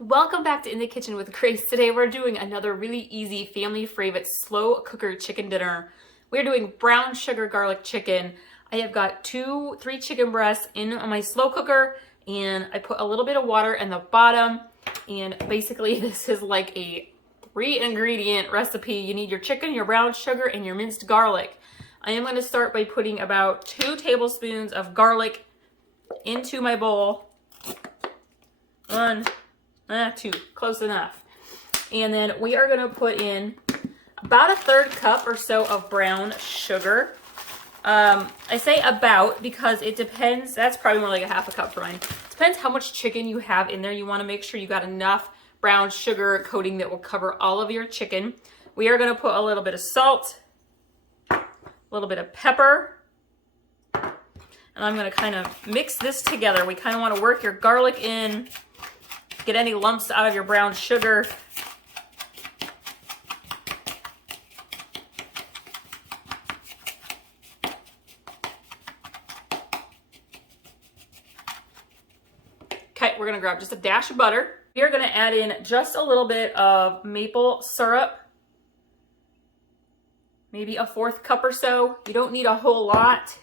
Welcome back to In the Kitchen with Grace. Today we're doing another really easy family favorite slow cooker chicken dinner. We're doing brown sugar garlic chicken. I have got 3 chicken breasts in my slow cooker, and I put a little bit of water in the bottom. And basically this is like a 3-ingredient recipe. You need your chicken, your brown sugar, and your minced garlic. I am going to start by putting about 2 tablespoons of garlic into my bowl. 2, close enough. And then we are going to put in about a 1/3 cup or so of brown sugar. I say about because it depends. That's probably more like a 1/2 cup for mine. Depends how much chicken you have in there. You want to make sure you got enough brown sugar coating that will cover all of your chicken. We are going to put a little bit of salt, a little bit of pepper, and I'm going to kind of mix this together. We kind of want to work your garlic in. Get any lumps out of your brown sugar. Okay, we're gonna grab just a dash of butter. We're gonna add in just a little bit of maple syrup. Maybe a 1/4 cup or so. You don't need a whole lot.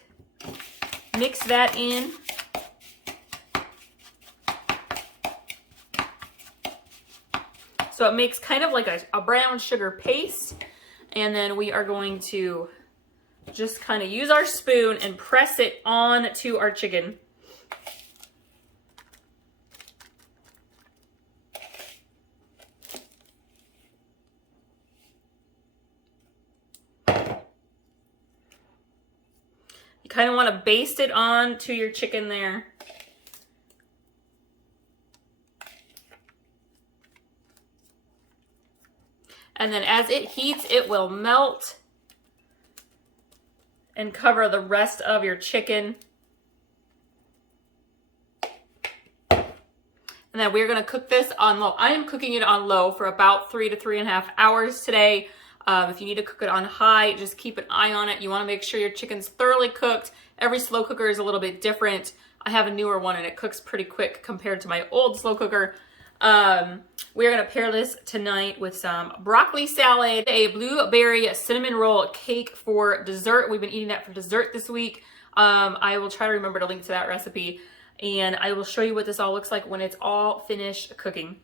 Mix that in. So it makes kind of like a brown sugar paste. And then we are going to just kind of use our spoon and press it onto our chicken. You kind of want to baste it onto your chicken there. And then as it heats, it will melt and cover the rest of your chicken. And then we're going to cook this on low. I am cooking it on low for about 3 to 3.5 hours today. If you need to cook it on high, just keep an eye on it. You want to make sure your chicken's thoroughly cooked. Every slow cooker is a little bit different. I have a newer one and it cooks pretty quick compared to my old slow cooker. We're going to pair this tonight with some broccoli salad, a blueberry cinnamon roll cake for dessert. We've been eating that for dessert this week. I will try to remember to link to that recipe, and I will show you what this all looks like when it's all finished cooking.